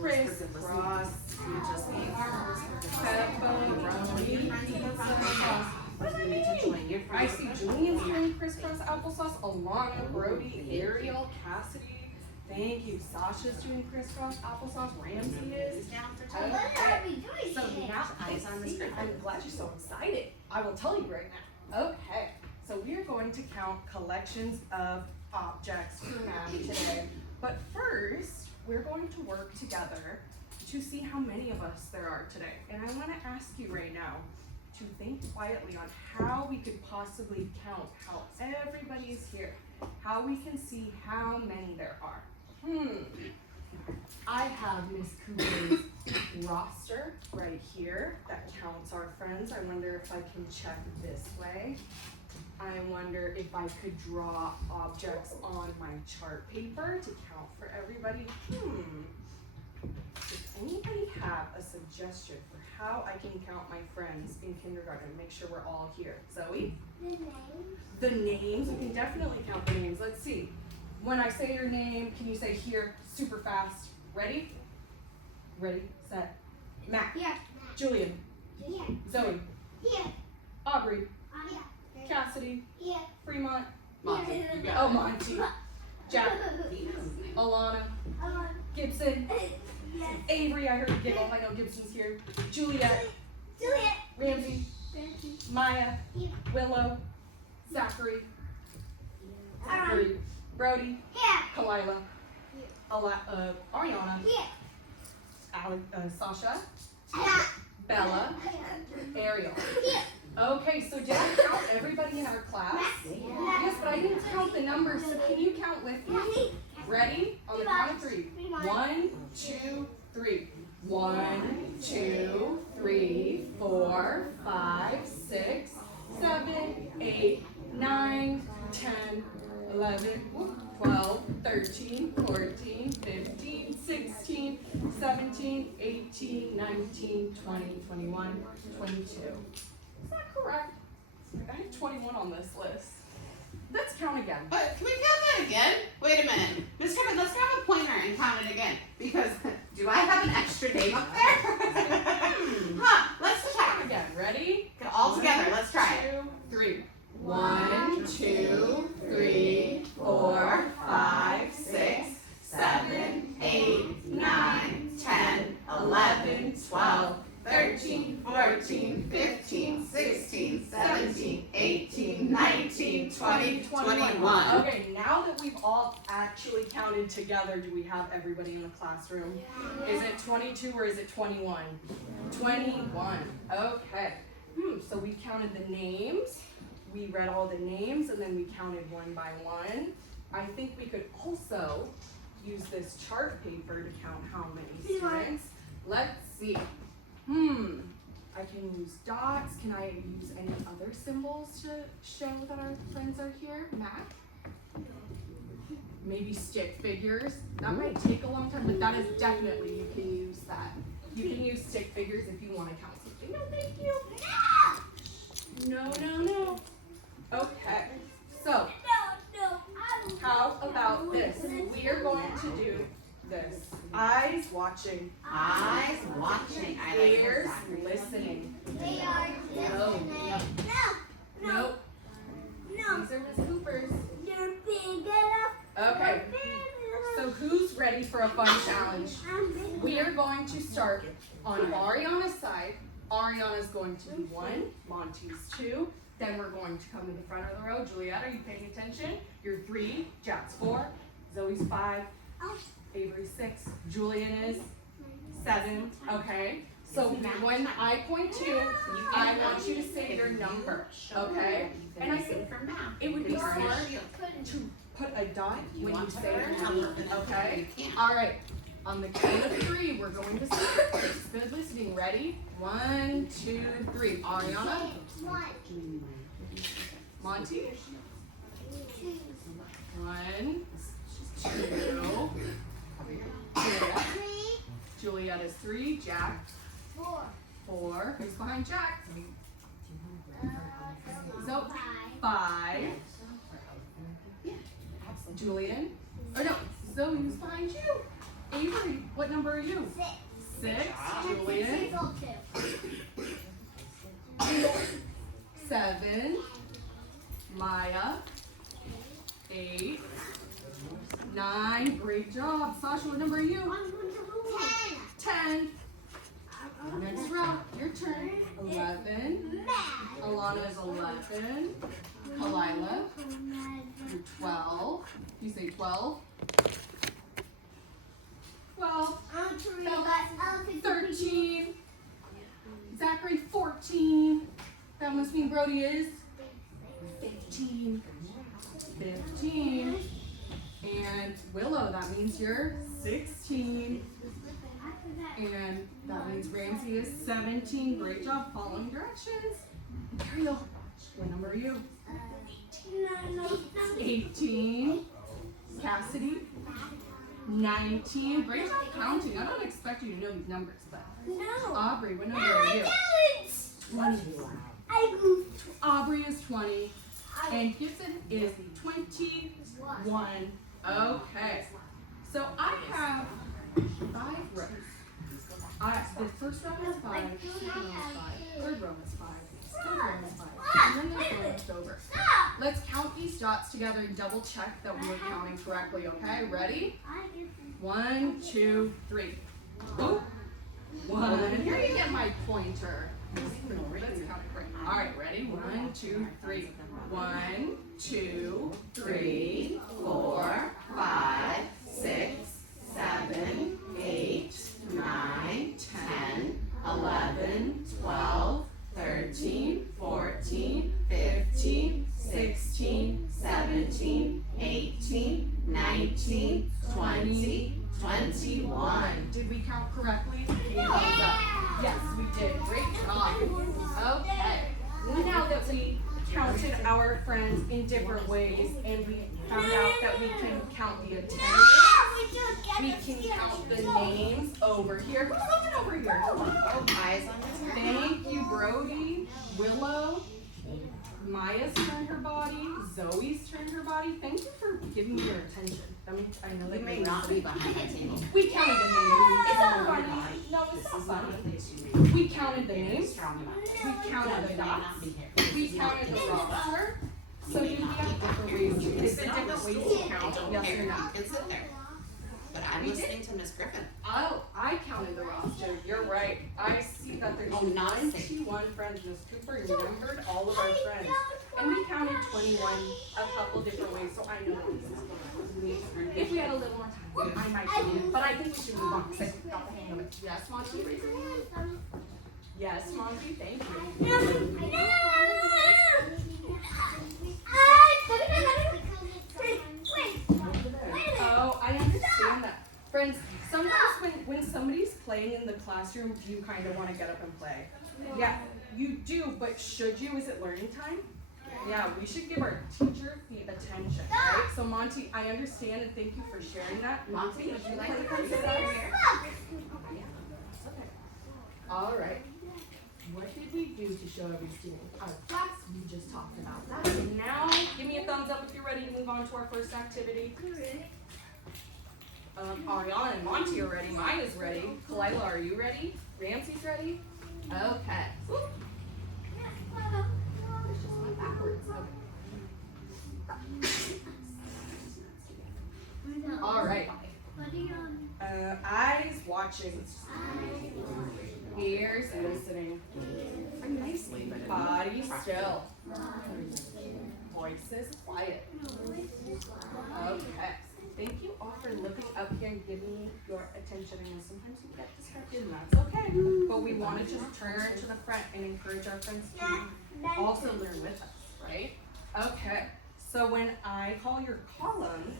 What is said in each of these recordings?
crisscross, pepperoni, pizza sauce. What does that mean? I see Julian's doing crisscross applesauce, Alana, Brody, Ariel, Cassidy. Thank you. Sasha's doing crisscross applesauce. Ramsey is. Okay. So now eyes on the screen. I'm glad you're so excited. I will tell you right now. Okay. So we are going to count collections of objects for math today. But first, we're going to work together to see how many of us there are today. And I want to ask you right now to think quietly on how we could possibly count how everybody is here, how we can see how many there are. I have Miss Cooper's roster right here that counts our friends. I wonder if I can check this way. I wonder if I could draw objects on my chart paper to count for everybody. Does anybody have a suggestion for how I can count my friends in kindergarten? Make sure we're all here. Zoe? The names. The names? We can definitely count the names. Let's see. When I say your name, can you say here super fast? Ready? Ready, set, Mac. Yeah. Julian. Yeah. Zoe. Yeah. Aubrey. Yeah. Cassidy. Yeah. Fremont. Monty. Oh, Monty. Jack. Alana. Gibson. Yes. Avery, I heard you giggle. I know Gibson's here. Juliet. Juliet. Ramsey. Maya. Willow. Zachary. Brody. Yeah. Kalila. Ariana. Yeah. Sasha. Yeah. Bella. Ariel. Yeah. Okay, so did I count everybody in our class? Yes, but I didn't count the numbers, so can you count with me? Ready? On the count of three. 1, 2, 3. 1, 2, 3, 4, 5, 6, 7, 8, 9, 10, 11, 12, 13, 14, 15, 16, 17, 18, 19, 20, 21, 22. Is that correct? I have 21 on this list. Let's count again. But can we count that again? Wait a minute. Miss Kevin, let's grab a pointer and count it again. Because do I have an extra name up there? Let's Count check. again. Ready? All together, let's try it. 2, 3. 1, 2, 3, 4, 5, 6, 7, 8, 9, 10, 11, 12, 13, 14, 15, 16, 17, 18, 19, 20, 21. Okay, now that we've all actually counted together, do we have everybody in the classroom? Is it 22 or is it 21? 21. Okay. So we counted the names. We read all the names and then we counted one by one. I think we could also use this chart paper to count how many students. Let's see. I can use dots. Can I use any other symbols to show that our friends are here? Mac? Maybe stick figures. That might take a long time, but that is definitely, you can use that. You can use stick figures if you want to count something. No, thank you. No. Okay, so how about this? We are going to do this. Eyes watching. Eyes watching. I like Ears that. listening. They are listening. Nope. These are Miss Cooper's. They're big enough. Okay, so who's ready for a fun challenge? We are going to start on Ariana's side. Ariana's going to be 1, Monty's 2. Then we're going to come to the front of the row. Juliet, are you paying attention? You're 3, Jack's 4, Zoe's 5, Avery's 6, Julian is 7. Okay, so when I point to, I want you to say your number. Okay, and I think from math. it would be smart to put a dot when you say your number. Okay, all right. On the count of 3, we're going to start. Good listening. Ready? 1, 2, 3. Ariana. Monty. 1, 2. Juliet. Juliet is 3. Jack. 4. Who's behind Jack? So 5. Julian. Oh no. Zoe, who's behind you? Avery, what number are you? 6. 6. Julian. 7. Maya. 8. 9. Great job. Sasha, what number are you? 10. Next round. Your turn. 11. Alana is 11. Kalila. You're 12. You say 12. 12. 13. Zachary, 14. That must mean Brody is 15. 15. And Willow, that means you're 16. And that means Ramsey is 17. Great job following directions. Ariel, what number are you? 18. Cassidy, 19. Great job counting. I don't expect you to know these numbers, but Aubrey, what number are you? 20. Aubrey is 20. And Gibson is 21. Okay. So I have 5 rows. The first row is 5, second row is 5, third row is 5, fourth row is 5, and then there's one left over. Let's count these dots together and double check that we're counting correctly, okay? Ready? 1, 2, 3. Oh, 1. Here you get my pointer. Let's count it correctly. All right, ready? 1, 2, 3. 1, 2, 3, 4, 5, 6, 7, 8, 9, 10, 11, 12, 13, 14, 15, 16, 17, 18, 19, 20, 21. Did we count correctly? Yes, we did. Great job. Okay. Now that we counted our friends in different ways and we found out that we can count the attendance, we can count the names over here. Who's looking over here? Oh, eyes on this. Thank you, Brody, Willow. Maya's turned her body. Zoe's turned her body. Thank you for giving me your attention. That means I know that You may not be behind that table. we counted the names. It's not funny. No, it's not funny. We counted the names. We counted the dots. We counted the roster. So do we have different ways to count? Yes or no? You can sit there. But I'm listening to Miss Griffin. Oh, I counted the roster. You're right. I see that there's Oh, not 91 friends. Miss Cooper remembered all of our friends. And we counted 21 a couple different ways, so I know if we had a little more time, I might count it. But I think we should move on because I got the hang of it. Yes, Monty, raise your hand. Yes, Monty, thank you. Oh, I understand that. Friends, sometimes when somebody's playing in the classroom, do you kind of want to get up and play? Yeah, you do, but should you? Is it learning time? Yeah, we should give our teacher the attention, right? So Monty, I understand and thank you for sharing that. Monty, would you like to come sit sit down here? here? Okay. All right. What did we do to show every student our class? We just talked about that. And now, give me a thumbs up if you're ready to move on to our first activity. Ariana and Monty are ready. Mine is ready. Kalila, are you ready? Ramsey's ready? Okay. Whoop. This just went backwards. Okay. All right. Eyes watching. Ears listening. Body still. Voices quiet. Okay. Thank you all for looking up here and giving me your attention. I know sometimes we get distracted and that's okay. But we want to just turn to the front and encourage our friends to also learn with us, right? Okay. So when I call your column,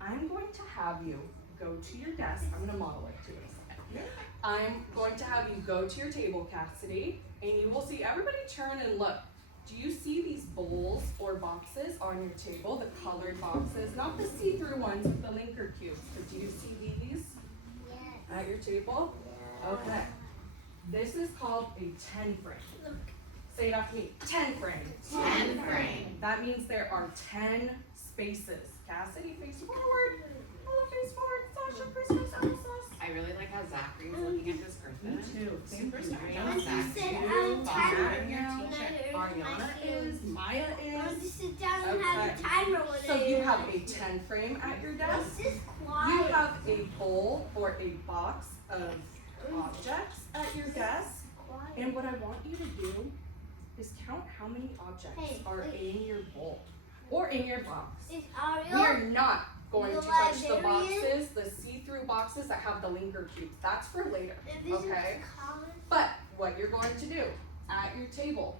I'm going to have you go to your desk. I'm going to model it too in a second. I'm going to have you go to your table, Cassidy, and you will see everybody turn and look. Do you see these bowls or boxes on your table, the colored boxes? Not the see-through ones with the linker cubes, but do you see these at your table? Okay. This is called a 10 frame. Say it after me. 10 frame. 10 frame. That means there are 10 spaces. Cassidy, face forward. Ella, face forward. Sasha, Christmas, Elsa. Zachary's looking at this Griffin. Me too. Super smart. I want to sit Zachary. down and timer You're your when teacher. I earn Ariana my is, Maya I want to is. sit down and have a Okay. timer when So I you earn have my a 10 frame at your desk. This is You quiet. have a bowl or a box of objects at your desk. And what I want you to do is count how many objects Hey, are wait. in your bowl or in your box. Is We Ariel? are not going The to touch the librarian? boxes, the see-through boxes that have the linker cubes. That's for later, If this okay? is common. But what you're going to do at your table,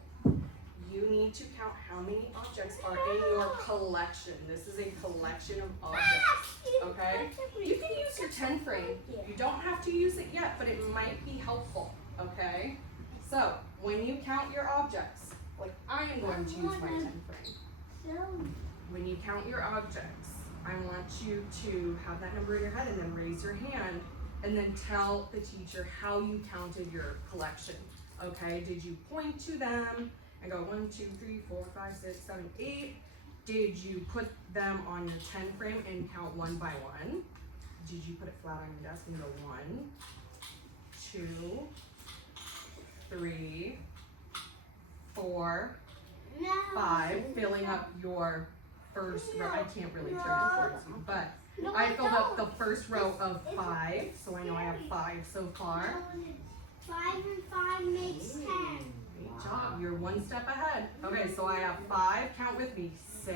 you need to count how many objects are in your collection. This is a collection of objects, okay? You can use your 10 frame. You don't have to use it yet, but it might be helpful, okay? So, when you count your objects, like I am going to use my 10 frame. When you count your objects, I want you to have that number in your head and then raise your hand and then tell the teacher how you counted your collection, okay? Did you point to them and go 1, 2, 3, 4, 5, 6, 7, 8? Did you put them on your 10 frame and count one by one? Did you put it flat on your desk and go 1, 2, 3, 4, No. 5, filling up your first row. I can't really turn it towards you, but No, I filled up don't. the first row of 5, so I know I have 5 so far. 5 and 5 makes 10. Great job, you're one step ahead. Okay, so I have 5, count with me, 6,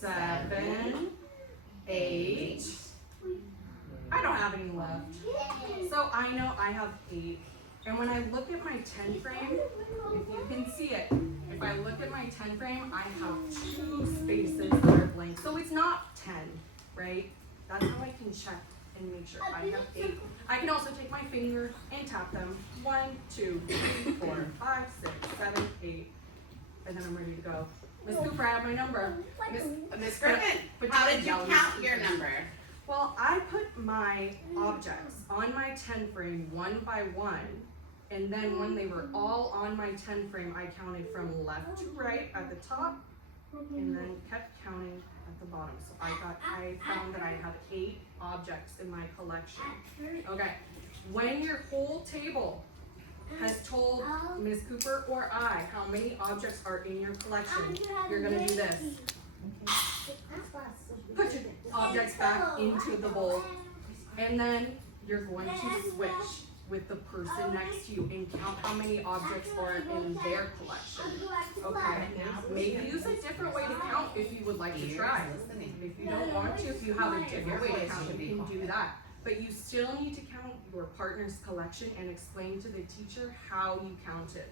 7, 8. I don't have any left. So I know I have 8. And when I look at my 10 frame, if you can see it, if I look at my 10 frame, I have 2 spaces that are blank. So it's not 10, right? That's how I can check and make sure I have 8. I can also take my finger and tap them. 1, 2, 3, 4, 5, 6, 7, 8. And then I'm ready to go. Miss Cooper, I have my number. Miss Griffin, But how you did you yell, count Miss your Cooper. number? Well, I put my objects on my 10 frame one by one, and then when they were all on my 10 frame, I counted from left to right at the top, and then kept counting at the bottom. So I found that I have 8 objects in my collection. Okay, when your whole table has told Ms. Cooper or I how many objects are in your collection, you're gonna do this. Put your objects back into the bowl, and then you're going to switch with the person next to you and count how many objects are in their collection. Okay, maybe use a different way to count if you would like to try. If you don't want to, if you have a different way to count, you can do that. But you still need to count your partner's collection and explain to the teacher how you counted.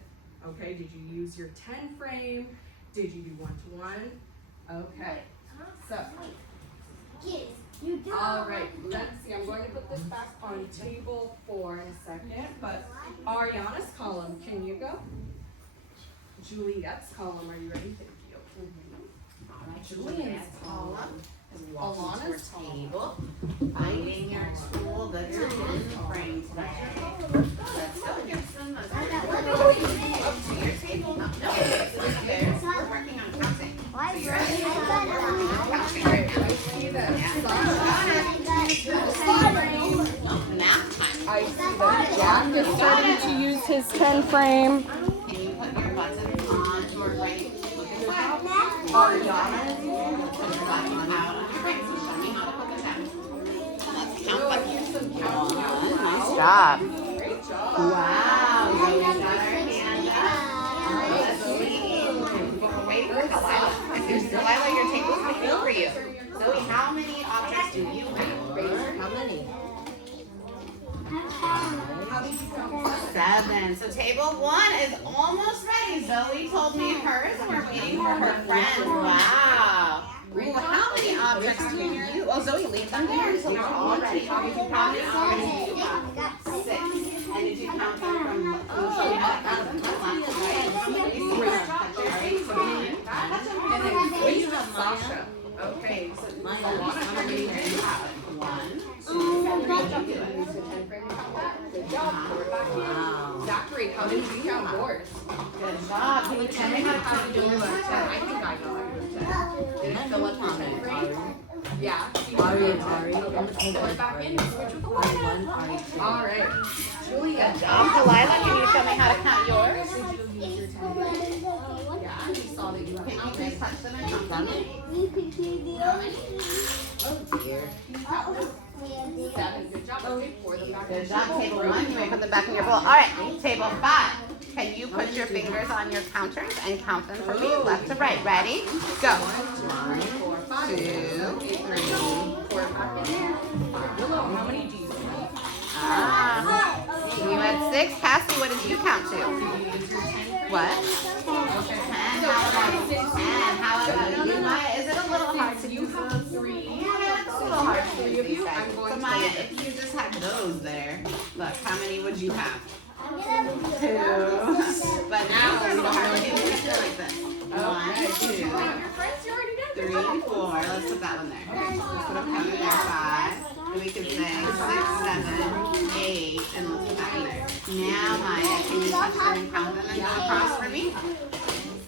Okay, did you use your 10 frame? Did you do 1 to 1? Okay, so. All right, let's see. I'm going to put this back on table 4 in a second, but Ariana's column, can you go? Juliet's column, are you ready? Thank you. All right, Julian's column. Alana's Alana's column. table, finding your tool that's in the frame today. Let's go, Gibson. Let's go. Up to your table. No, this is theirs. We're working on counting. So you're at your table. We're working on counting right now. See that? Nap time. I see that Jack is starting to use his 10 frame. Can you put your button on your right? Look at the top. Ariana. Put your button out on your right. So show me how to put it down. Let's count Oh, I by hear some counting out Nice loud. job. Great job. Wow, Zoe's got her hand up. Let's see. Wait for Delilah. Here's Delilah, your table's looking for you. Zoe, how many objects do you have? How many? How did you count? 7. So table 1 is almost ready. Zoe told me hers, and we're waiting for her friends. Wow. Ooh, how many objects do you? Oh, Zoe, leave them there until we're all ready. How many objects do you have? 6. And did you count them from left to right? And then wait for Sasha. Okay, so Alana, how many do you have? 1, 2, 3. Good job. Pour it back in. Zachary, how did you count yours? Good job. Can you tell me how to count yours? I think I got it. Did it fill up your 10 frame? Yeah. Ari and Ari. Pour it back in. Switch with the line. All right. Julia. Good job, Delilah. Can you show me how to count yours? Yeah, I just saw that you have Can you please touch them and count them? Oh dear. 7. Good job. Okay, pour them back in. Good job, table 1. You may put them back in your bowl. All right, table 5. Can you put your fingers on your counters and count them for me, left to right? Ready? Go. 1, 2, 3, 4, 5, 2, 6, 7, 8, 9, 10. Pour it back in there. Willow, how many do you have? You had 6. Cassie, what did you count to? What? 10. How about you, Maya? Is it a little hard to You have 3. Yeah, it's a little hard to do these guys. I'm going So to Maya, look if you just had those there, look, how many would you have? 2. But now they're a little hard to do. We can do it like this. 1, 2, Your friends, you already know. 3, 4. Let's put that one there. Let's put a count in there. 5. And we can say 6, 7, 8, and let's put that in there. Now, Maya, can you touch them and count them and go across for me?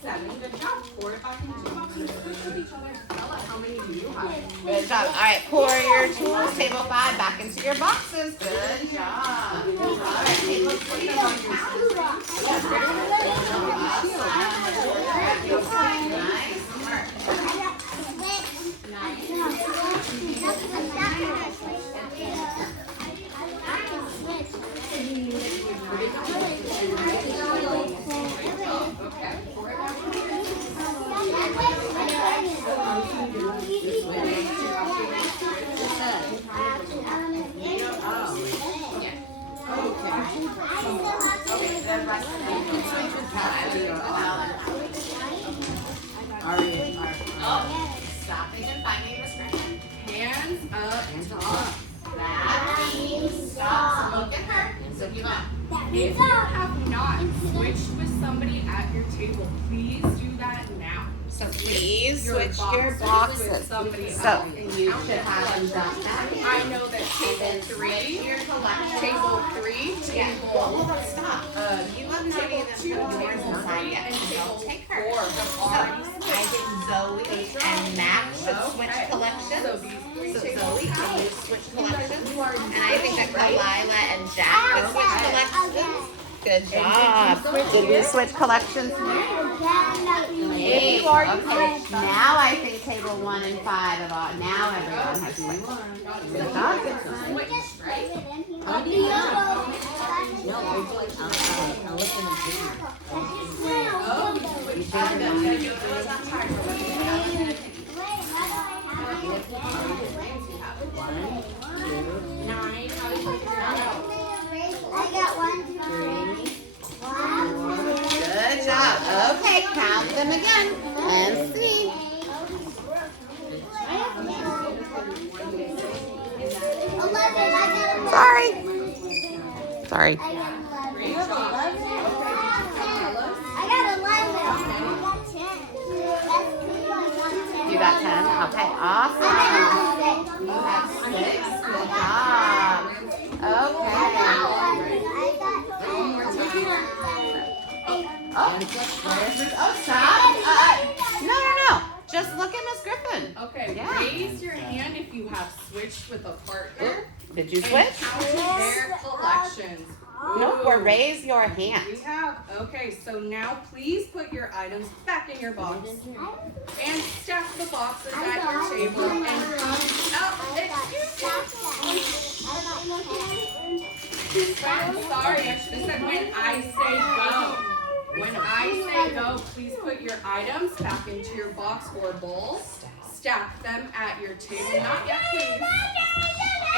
7. Good job. Pour it back into boxes. With each other. Bella, how many do you have? Good job. All right, pour your tools, table 5, back into your boxes. Good job. All right, table 3. Nice work. Okay. Pour it back in. Ari and Ari. Stopping and finding the script. Hands up top. That means stop. So look at her. So you know. If you have not switched with somebody at your table, please do that now. So please Your switch your with boxes. somebody So else and you count should them. have them done that. I know that And then table switch 3, your collection. table 3, Yeah. table Hold on, stop. You have not table even 2, put yours table inside 3, yet. and Don't table take 4 her. have So already I think Zoe and Max should switch Okay. collections. So these 3 So tables Zoe, have can you switch collections? you are And I think that Kalila and Jack could switch collections. Good job. Did we switch collections here? Hey, okay. Now I think table 1 and 5 have all. Now everyone has switched. Good job. switched, right? No, it's like elephant and chicken. Oh, you switched. I know that you was not tired. 9. How do you figure that out? I got 1, 2, 3. Good job. Okay, count them again and see. 11. Sorry. Sorry. I got 11. Great job. I got 11. I got 10. That's 2.1. You got 10? Okay, awesome. You have 6. Good job. Okay. Oh, stop. No. Just look at Miss Griffin. Okay, Yeah. raise your hand if you have switched with a partner. Did you And switch? count their collections. No, or raise your hand. We have. Okay, so now please put your items back in your box and stack the boxes at your table and come up. I'm sorry, I should have said when I say go. When I say go, please put your items back into your box or bowl. Stack them at your table. Not yet, please.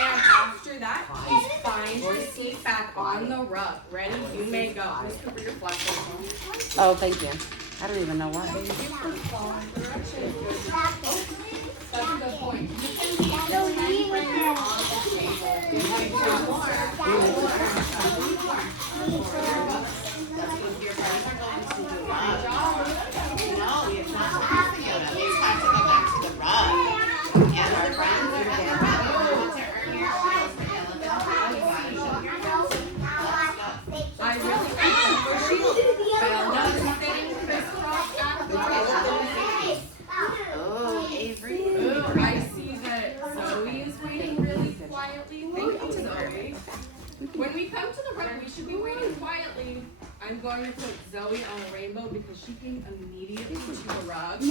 And after that, please find your seat back on the rug. Ready? You may go. Miss Cooper, your flexible. Oh, thank you. I don't even know why. Thank you for following directions. That's a good point. You can leave the pen breaker on the table. You can do more. Your friends are going to the rug. No, it's not supposed to go to. You have to go back to the rug. Yeah, our friends are at the rug. You want to earn your shields for yellow bell. You gotta show your girls. I really think for shield. Well, no, sitting crisscross at the table. Oh, Avery. Ooh, I see that When we come to the right, we should be waiting quietly. I'm going to put Zoe on a rainbow because she came immediately to the rug.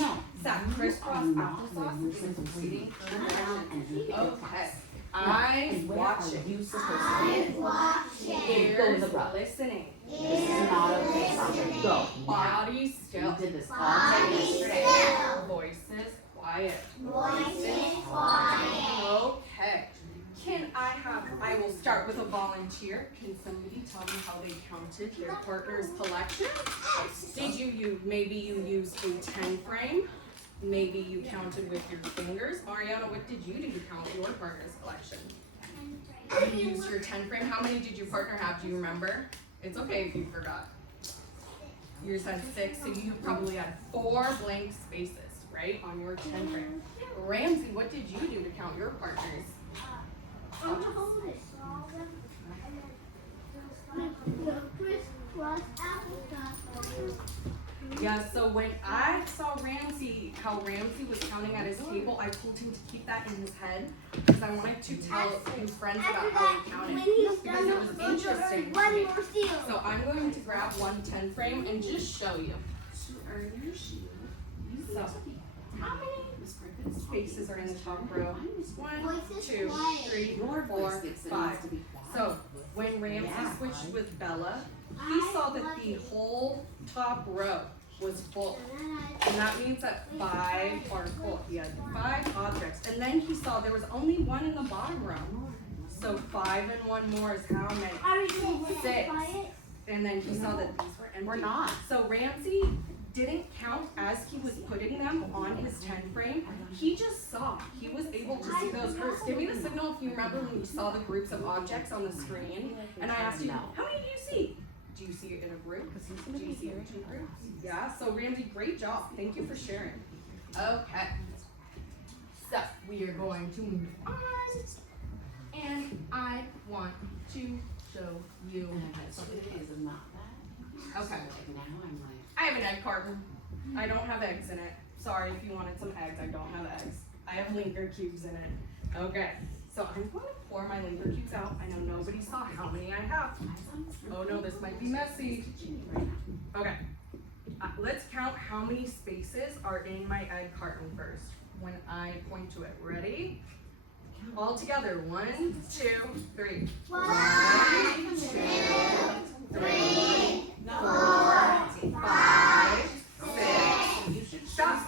Sat crisscross applesauce and was waiting for her directions. Okay. Eyes watching. Ears listening. This is not okay, Sasha. Go. Body still. We did this all day yesterday. Voices quiet. Voices quiet. Okay. I will start with a volunteer. Can somebody tell me how they counted their partner's collection? Maybe you used a 10 frame. Maybe you counted with your fingers. Mariana, what did you do to count your partner's collection? You used your 10 frame. How many did your partner have? Do you remember? It's okay if you forgot. Yours had 6, so you probably had 4 blank spaces, right, on your 10 frame. Ramsey, what did you do to count your partner's? Yeah, so when I saw how Ramsey was counting at his table, I told him to keep that in his head because I wanted to tell his friends about how he counted because it was interesting to me. So I'm going to grab one 10 frame and just show you. So, how many spaces are in the top row? 1, 2, 3, 4, 5. So when Ramsey switched with Bella, he saw that the whole top row was full. And that means that 5 are full. He had 5 objects. And then he saw there was only 1 in the bottom row. So 5 and 1 more is how many? 6. And then he saw that these were empty. We're not. So Ramsey didn't count as he was putting them on his 10 frame. He just saw. He was able to see those groups. Give me the signal if you remember when you saw the groups of objects on the screen. And I asked you, how many do you see? Do you see it in a group? Do you see it in 2 groups? Yeah, so Ramsey, great job. Thank you for sharing. Okay. So we are going to move on. And I want to show you something. Okay. I have an egg carton. I don't have eggs in it. Sorry if you wanted some eggs, I don't have eggs. I have linker cubes in it. Okay, so I'm going to pour my linker cubes out. I know nobody saw how many I have. Oh no, this might be messy. Okay, let's count how many spaces are in my egg carton first when I point to it. Ready? All together. 1, 2, 3. 1, 2, 3, 4, 5, 6. Stop.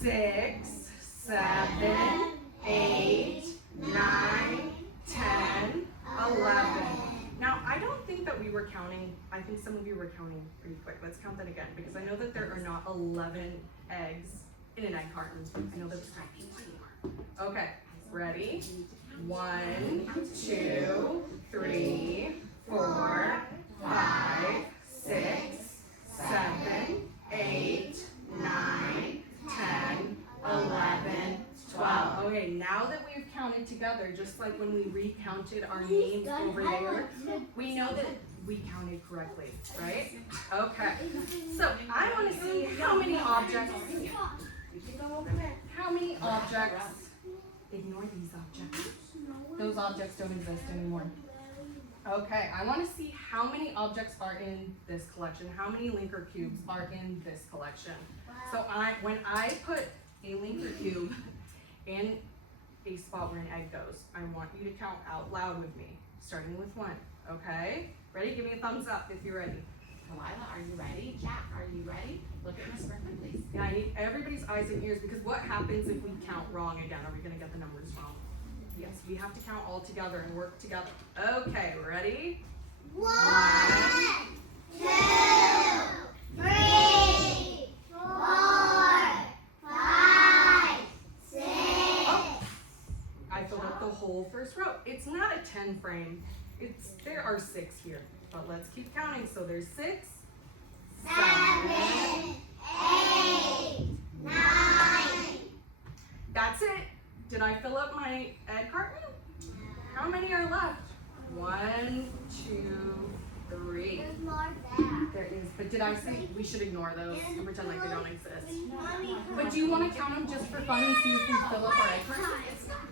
6, 7, 8, 9, 10, 11. Now, I don't think that we were counting. I think some of you were counting pretty quick. Let's count that again because I know that there are not 11 eggs in an egg carton. I know there's not 8 more. Okay, ready? 1, 2, 3, 4, 5, 6, 7, 8, 9, 10, 11, 12. Okay, now that we've counted together, just like when we recounted our names over there, we know that we counted correctly, right? Okay, so I want to see how many objects, ignore these objects. Those objects don't exist anymore. Okay, I want to see how many objects are in this collection. How many linker cubes are in this collection? So when I put a linker cube in a spot where an egg goes, I want you to count out loud with me, starting with 1. Okay? Ready? Give me a thumbs up if you're ready. Delilah, are you ready? Jack, are you ready? Look at Miss Griffin, please. Yeah, I need everybody's eyes and ears because what happens if we count wrong again? Are we going to get the numbers wrong? Yes, we have to count all together and work together. Okay, ready? 1, 2, 3, 4, 5, 6. Oh, I filled up the whole first row. It's not a 10 frame. There are 6 here, but let's keep counting. So there's 6, 7, 8, 9. That's it. Did I fill up my egg carton? How many are left? 1, 2, 3. There's more there. There is, but did I say we should ignore those and pretend like they don't exist? But do you want to count them just for fun and see if we fill up our egg carton?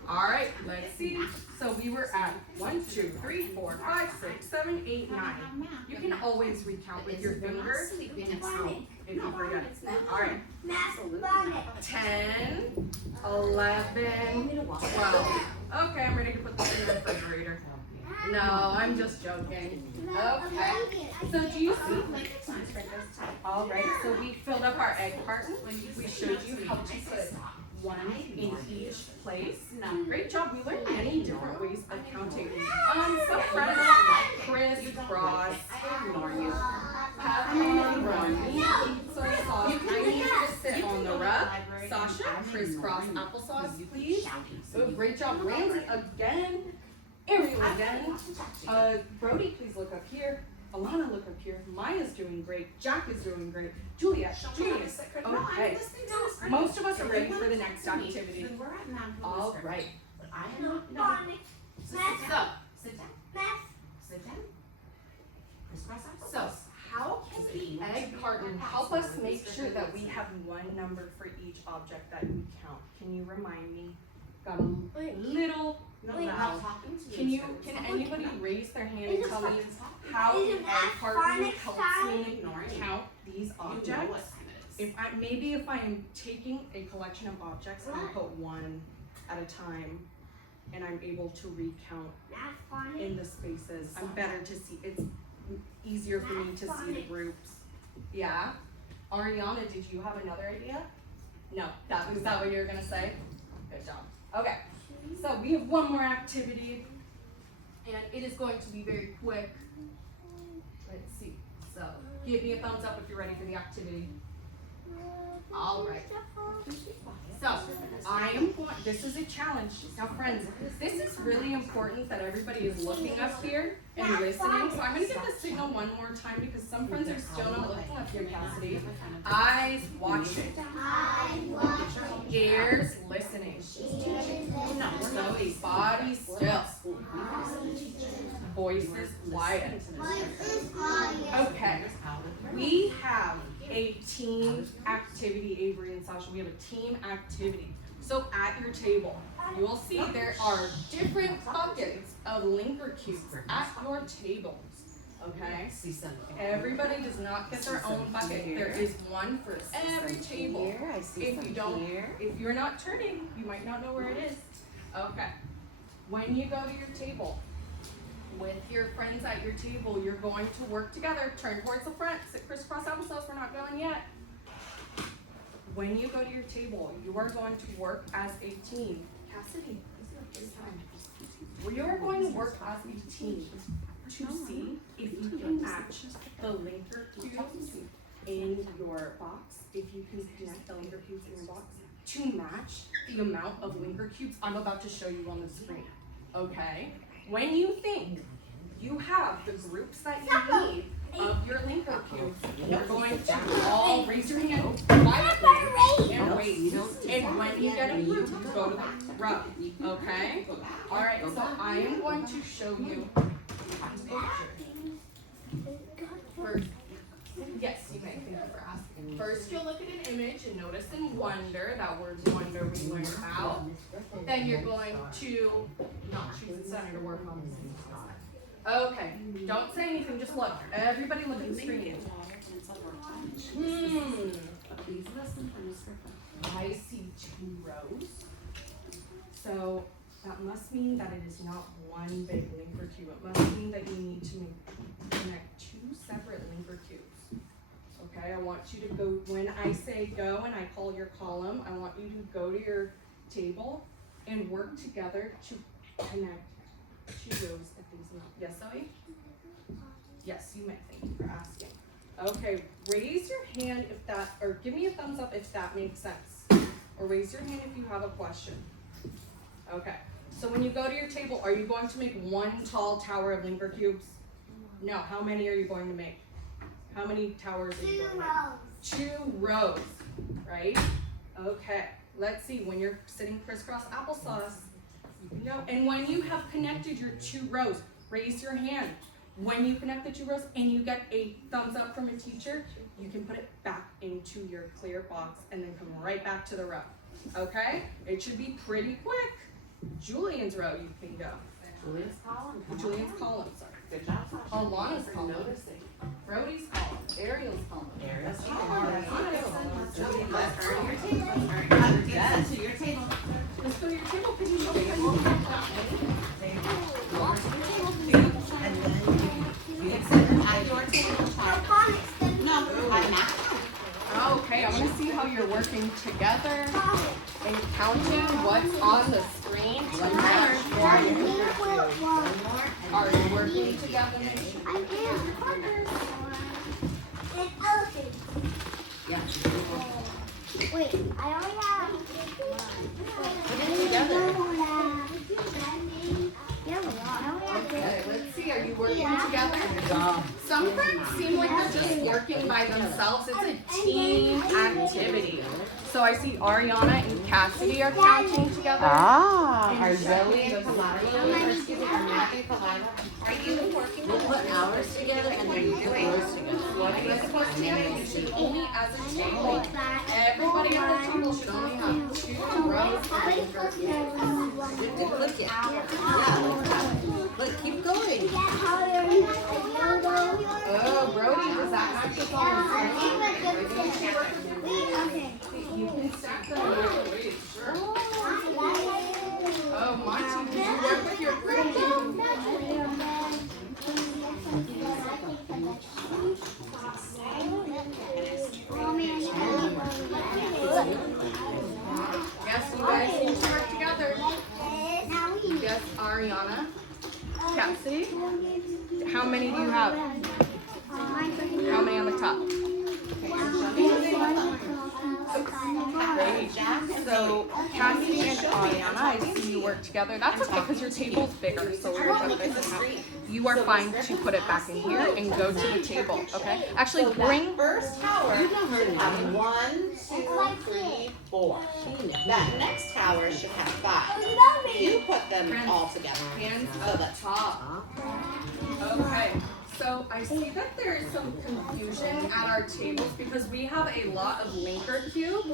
All right, let's see. So we were at 1, 2, 3, 4, 5, 6, 7, 8, 9. You can always recount with your finger if you forget. All right. 10, 11, 12. Okay, I'm ready to put this in the refrigerator. No, I'm just joking. Okay. So do you see? All right. So we filled up our egg carton. We showed you how to put one in each place. Great job. We learned many different ways of counting. Some friends crisscross. Ignore you. Pepperoni, soy sauce. I need you to sit on the rug. Sasha, crisscross applesauce, please. Oh, great job, Ramsey again. Ariel again. Brody, please look up here. Alana, look up here. Maya's doing great. Jack is doing great. Juliet, Julius. Okay. Most of us are ready for the next activity. All right. So, how can the egg carton help us make sure that we have one number for each object that we count? Can you remind me? Got a little loud. Can anybody raise their hand and tell me how the egg carton helps me count these objects? If I'm taking a collection of objects and I put one at a time and I'm able to recount in the spaces, I'm better to see. It's easier for me to see the groups. Yeah? Ariana, did you have another idea? No. Was that what you were gonna say? Good job. Okay. So we have one more activity and it is going to be very quick. Let's see. So give me a thumbs up if you're ready for the activity. All right. So this is a challenge. Now friends, this is really important that everybody is looking up here and listening. So I'm going to give the signal one more time because some friends are still not looking up here, Cassidy. Eyes watching. Ears listening. Zoe, body still. Voices quiet. Okay. We have a team activity, Avery and Sasha. We have a team activity. So at your table, you will see there are different buckets of linker cubes at your tables. Okay? Everybody does not get their own bucket. There is one for every table. If you're not turning, you might not know where it is. Okay. When you go to your table, with your friends at your table, you're going to work together. Turn towards the front. Sit crisscross applesauce. We're not going yet. When you go to your table, you are going to work as a team. Cassidy, this time. We are going to work as a team to see if you can match the linker cubes in your box. If you can connect the linker cubes in your box to match the amount of linker cubes I'm about to show you on the screen. Okay? When you think you have the groups that you need of your linker cubes, you're going to all raise your hand quietly and wait. And when you get a group, you go to the rug. Okay? Alright, so I am going to show you first. Yes, you may. Thank you for asking. First, you'll look at an image and notice and wonder. That word wonder we learned about. Then you're going to not choose the center to work on the same side. Okay, don't say anything, just look. Everybody look at the screen. I see 2 rows. So that must mean that it is not one big linker cube. It must mean that you need to connect 2 separate linker cubes. Okay, I want you to go, when I say go and I call your column, I want you to go to your table and work together to connect 2 rows of these. Yes, Zoe? Yes, you may. Thank you for asking. Okay, raise your hand if that, or give me a thumbs up if that makes sense. Or raise your hand if you have a question. Okay, so when you go to your table, are you going to make 1 tall tower of linker cubes? No, how many are you going to make? How many towers are you going to make? 2 rows, right? Okay, let's see, when you're sitting crisscross applesauce, you know, and when you have connected your 2 rows, raise your hand. When you connect the 2 rows and you get a thumbs up from a teacher, you can put it back into your clear box and then come right back to the row. Okay? It should be pretty quick. Julian's row, you can go. Julia's column. Julian's column, sorry. Good job, Sasha. Alana's For column. noticing. Brody's column. Ariel's column. Ariel's Let's column. Ariana's column. Let's earn your table. Earn your to your table. Let's go to your table. Could you show me And then you can sit at your table. No, I'm not. Okay, I want to see how you're working together and counting what's on the screen. Are you working together? Yeah. Wait, I only have. Put it together. Okay, let's see. Are you working together? Some friends seem like they're just working by themselves. It's a team activity. So I see Ariana and Cassidy are counting together. Ah, are Zoe and Kalila, excuse me, are Matthew and Kalila, are you working? We'll put hours together and then rows together. Let's work together. You should only, as a table, everybody at the table should only have 2 rows. Look it. Yeah. Look, keep going. Oh, Brody, does that match up on the screen? You can stack them in different ways, sure. Oh, Monty, did you work with your group? Yes, you guys need to work together. Yes, Ariana. Cassidy. How many do you have? How many on the top? Great. So Cassidy and Ariana, I see you work together. That's okay because your table's bigger. So we're gonna put this out. You are fine to put it back in here and go to the table. Okay. Actually, bring. First tower should have 1, 2, 3, 4. That next tower should have 5. You put them all together. Hands So up that's top. Okay. So I see that there is some confusion at our tables because we have a lot of linker cubes.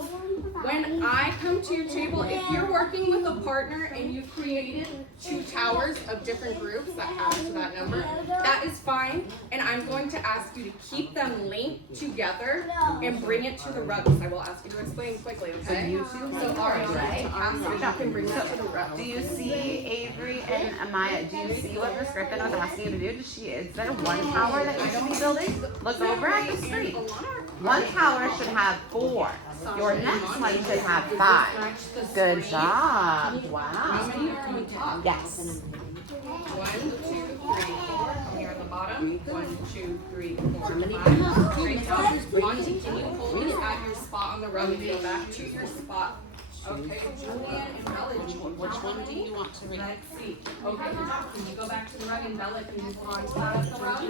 When I come to your table, if you're working with a partner and you've created 2 towers of different groups that add to that number, that is fine. And I'm going to ask you to keep them linked together and bring it to the rugs. I will ask you to explain quickly, okay? So Ariana, you can bring that to the rugs. Do you see Avery and Amaya? Do you see what Miss Griffin was asking you to do? Is there 1 tower that you should be building? Look over at the street. 1 tower should have 4. Your next one should have 5. Good job. How Wow. many are on top? Yes. 1, 2, 3, 4. And here at the bottom. 1, 2, 3, 4, How many 5. Great job. Monty, can you hold this at your spot on the rug and go back to your spot? Okay, Julian and Bella, Which one do you want to read? let's see. Okay, good job. Can you go back to the rug and Bella, can you hold on to that at the rug?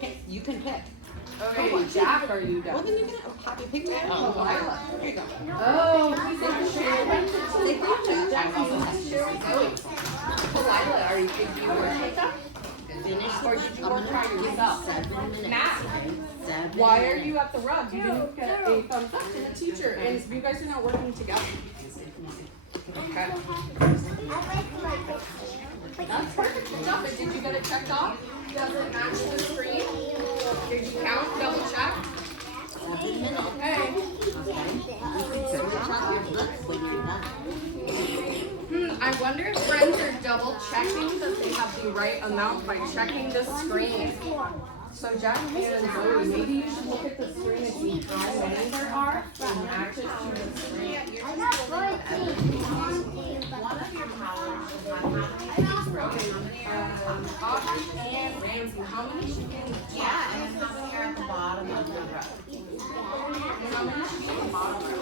Pick. You can pick. Okay, Jack, are you Well, done? then you can have your picture. Lila. Here you go. Oh, he's in the share. Say thank you. Jack, he's in the share with Zoe. Lila, are you, did you work with them? Finish. Or did you work by yourself? 7 minutes. Matt, 7 why are minutes. you at the rug? You didn't get a thumbs up to the teacher, and you guys are not working together. Okay. That's perfect. Good job. But did you get it checked off? Does it match the screen? Did you count? Double check? 7 minutes. Okay. So check your books when you're done. I wonder if friends are double checking that they have the right amount by checking the screen. So Jack and Zoe, maybe you should look at the screen and see how many there are and match it to the screen. I got 14. One of your powers should have how many things broken? How many are at the top? Audrey and Ramsey, how many should be in the top? Yeah, and then how many are at the bottom of the row? How many should be in the bottom row?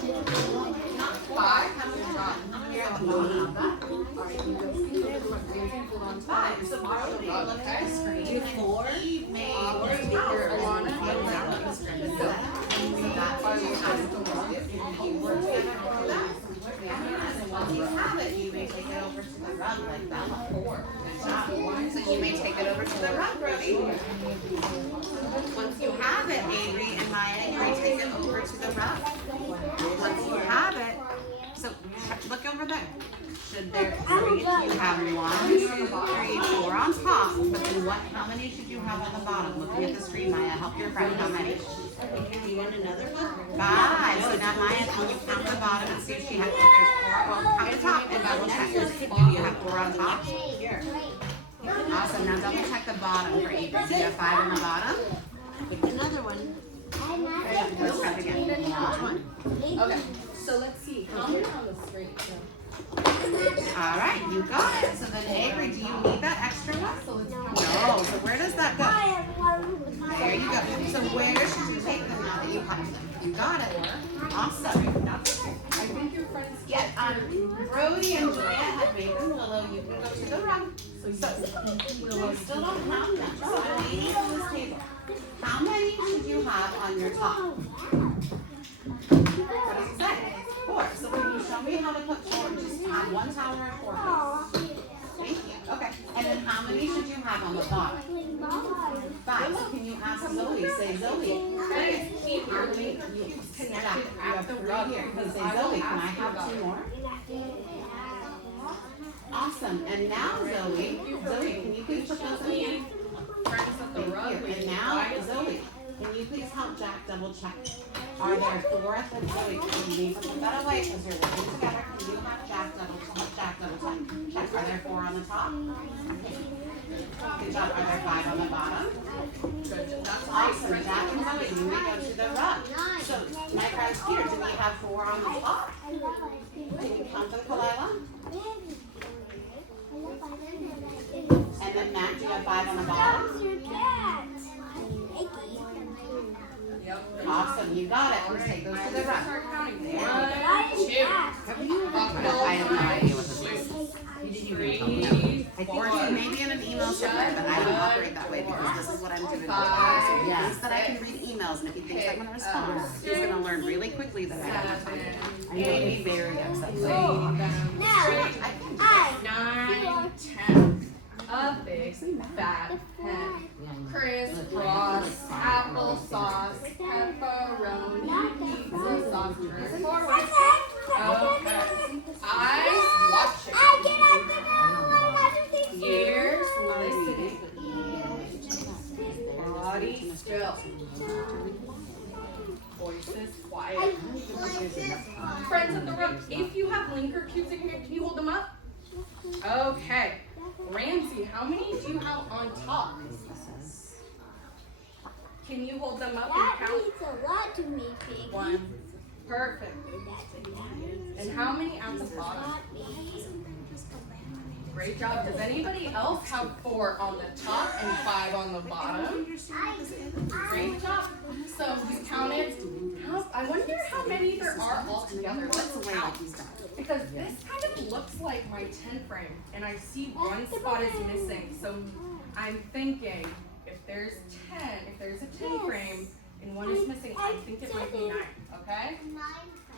Not 5? How many Good are job. how many are at the bottom of that? All right, you guys can look at Ramsey, hold on to 5. So Brody, look at the screen. 4. Eve made Aubrey, towers. Alana, And that what the screen is set. So that's what you have to do. You work together for that. And once you have it, you may take it over to the rug like that. 4. Good job. So you may take it over to the rug, Brody. Once you have it, Avery and Maya, you may take it over to the rug. a bed. Should there, Zoe, you have 1, 2, 3, 4 on top, but then how many should you have on the bottom? Looking at the screen, Maya, help your friend, how many? You want another one? 5. So now Maya, can you count the bottom and see if she has, if there's 4 on the top and double check. Do you have 4 on top? Here. Awesome, now double check the bottom for Avery. Do you have 5 on the bottom? Another one. Let's try it again. Which one? Okay, so let's see. How many on the screen? All right, you got it. So then Avery, do you need that extra one? So let's count. No, so where does that go? There you go. So where should you take them now that you have them? You got it. Awesome. I think your friends Get Brody and Juliet have made them. Willow, you can go to the rug. So Willow still don't have them. So ladies on this table, how many should you have on your top? What does it say? 4. So can you show me how to put 4? Just add 1 tower and 4 points. Thank you. Okay. And then how many should you have on the bottom? 5. So can you ask Zoe? Say, Zoe, keep your link connected at the rug here. because Say, I will Zoe, can I ask you have about 2 it. more? Awesome. And now, Zoe, can you please put those in here? Friends at the Thank rug. you. And now, Zoe, can you please help Jack double check? Are there 4 at the Zoe? You need to put that away because you're working together. Can you have Jack double check? Check. Are there 4 on the top? Good job. Are there 5 on the bottom? Good. That's Awesome. Jack and Zoe, you may go to the rug. So, my friends here, do we have 4 on the top? Can you count them, Kalila? And then Matt, do you have 5 on the bottom? Yep. Awesome, you got it. Let's take those to the rug. Start counting. 1, 2, I have no idea what this is. 3, I think 4. it's maybe in an email somewhere, but I don't operate that way because this is what I'm doing. So he thinks that I can read emails, and if he thinks I'm going to respond, he's going to learn really quickly that I don't have time. I know he'd be very upset. Nine, 10. A big fat hen. Crisscross, applesauce, pepperoni, pizza sauce. Turn forward. Okay. Eyes watching. Ears listening. Body still. Voices quiet. Friends of the room, if you have linker cubes in here, can you hold them up? Okay. Ramsey, how many do you have on top? Can you hold them up and count? a lot to me, Piggy. 1. Perfect. And how many at the bottom? Great job. Does anybody else have 4 on the top and 5 on the bottom? Great job. So you counted. I wonder how many there are all together. Let's count. Because this kind of looks like my 10 frame, and I see one spot is missing. So I'm thinking if there's a 10 frame and one is missing, I think it might be 9. Okay?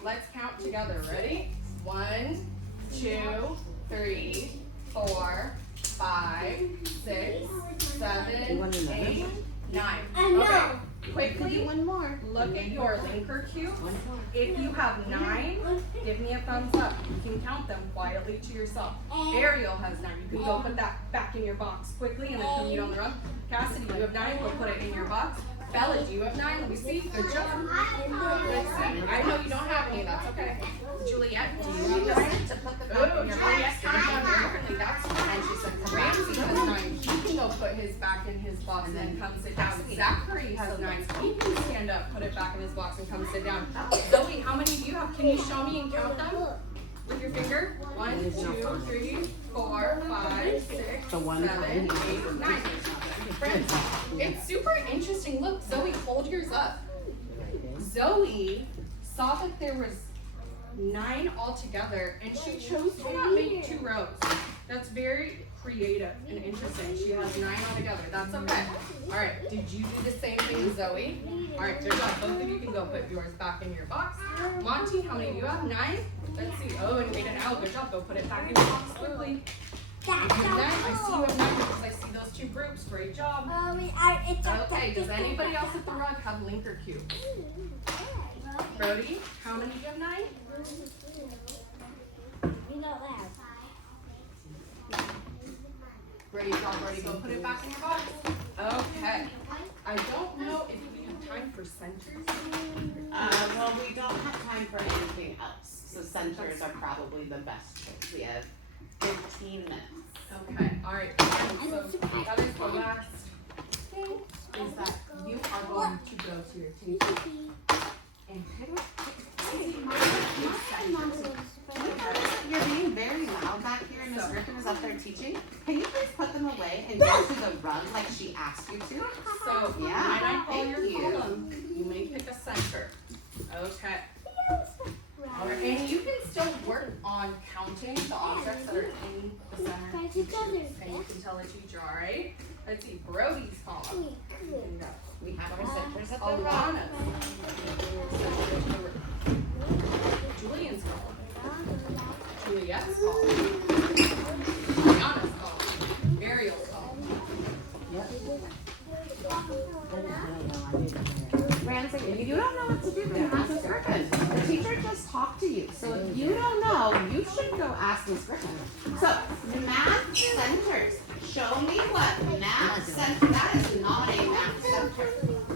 Let's count together. Ready? 1, 2, 3, 4, 5, 6, 7, 8, 9. Okay. Quickly, One more. look at your linker cube. If you have 9, give me a thumbs up. You can count them quietly to yourself. Ariel has 9. You can go put that back in your box quickly and then come eat on the rug. Cassidy, you have 9. Go put it in your box. Bella, do you have 9? Let me see. Good job. Let's see. I know you don't have any. That's okay. Juliet, do you have 9? To put the Good. Juliet, count on your That's fine. She said, Ramsey has 9. He can go put his back in his box and then come sit down. Zachary has 9. He can stand up, put it back in his box, and come sit down. Zoe, how many do you have? Can you show me and count them with your finger? 1, 2, 3, 4, 5, 6, 7, 8, 9. Friends, it's super interesting. Look, Zoe, hold yours up. Zoe saw that there was 9 altogether, and she chose to not make 2 rows. That's very creative and interesting. She has 9 altogether. That's okay. All right. Did you do the same thing, Zoe? All right. Good job. Both of you can go put yours back in your box. Monty, how many do you have? 9. Let's see. Oh, and you made an L. Good job. Go put it back in your box quickly. You have 9. I see you have 9 because I see those 2 groups. Great job. Okay. Does anybody else at the rug have linker cubes? Brody, how many do you have? 9? Zoe, go put it back in your box. Okay. I don't know if we have time for centers. Well, we don't have time for anything else. So centers are probably the best choice. We have 15 minutes. Okay, alright. So that is the last thing is that you are going to go to your table and pick You're being very loud back here and Miss Griffin is up there teaching. Can you please put them away and go to the run like she asked you to? So Yeah, when I call thank your you. column, you may pick a center. Okay. Alright, and you can still work on counting the objects that are in the center. And you can tell the teacher, alright? Let's see, Brody's column. You can go. We have our centers at the run. Alana's. Julian's column. Juliette's column. Brianna's column. Ariel's column. Ramsey, if you don't know what to do, then ask Miss Griffin. The teacher just talked to you. So if you don't know, you should go ask Miss Griffin. So, math centers. Show me what math center. That is not a math center.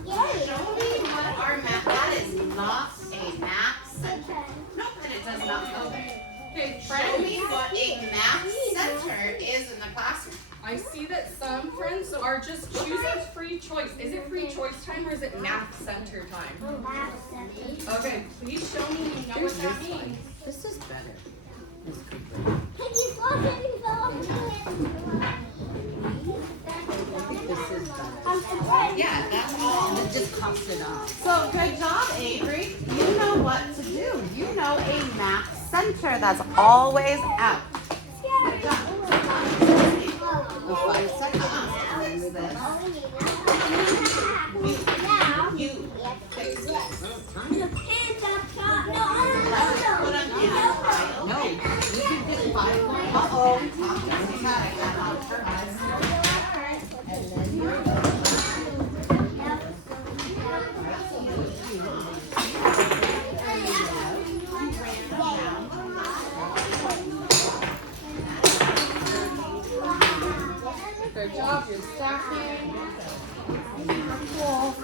Show me what our math. That is not a math center. Nope, and it does not go there. Okay, Show me what a math center is in the classroom. I see that some friends are just choosing free choice. Is it free choice time or is it math center time? Okay, please show me you know what that means. This is better. This is better. Yeah, that's all. And it just cups it up. So good job, Avery. You know what to do. You know a math center that's always out. Good job. The 5 seconds. You fix this. Oh, time. Put them in a pile. No, you can get 5 more. Uh-oh. Jessica, I got out her eyes. And then you're Good job, you're stacking. Cool.